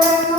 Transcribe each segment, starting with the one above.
Música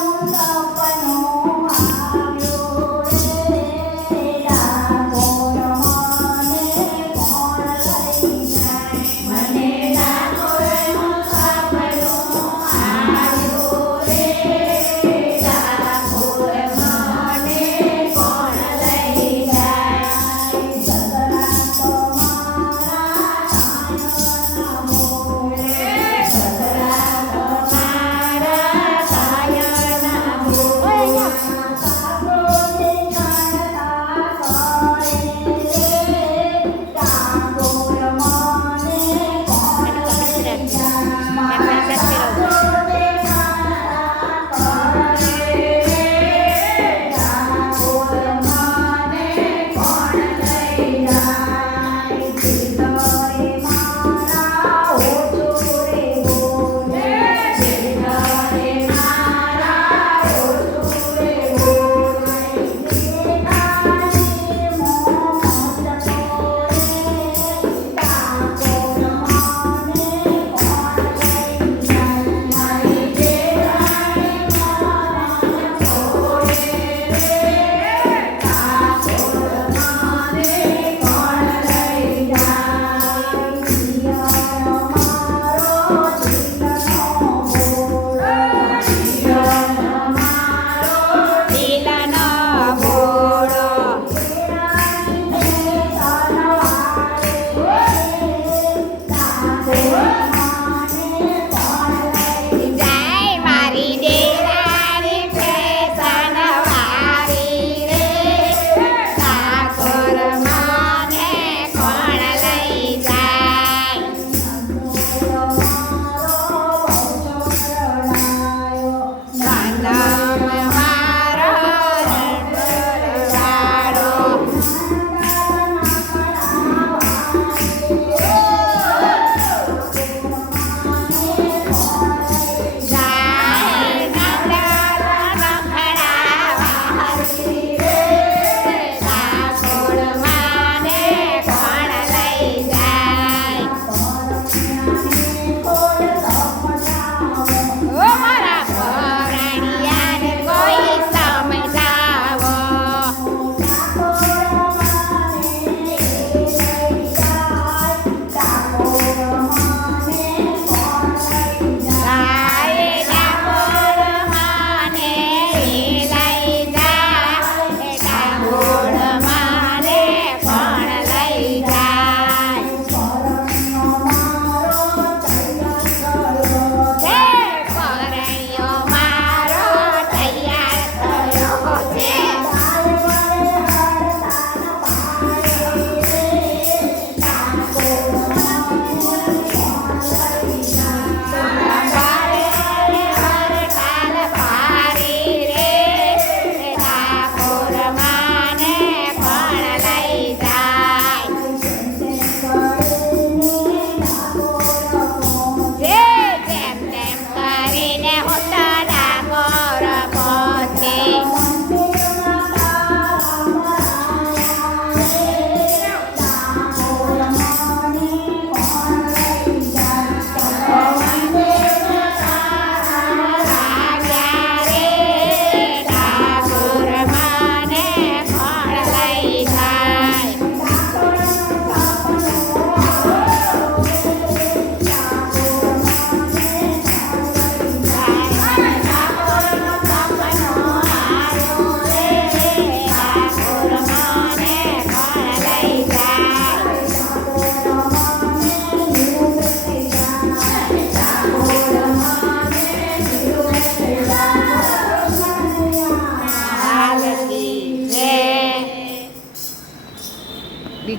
Yes.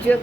видео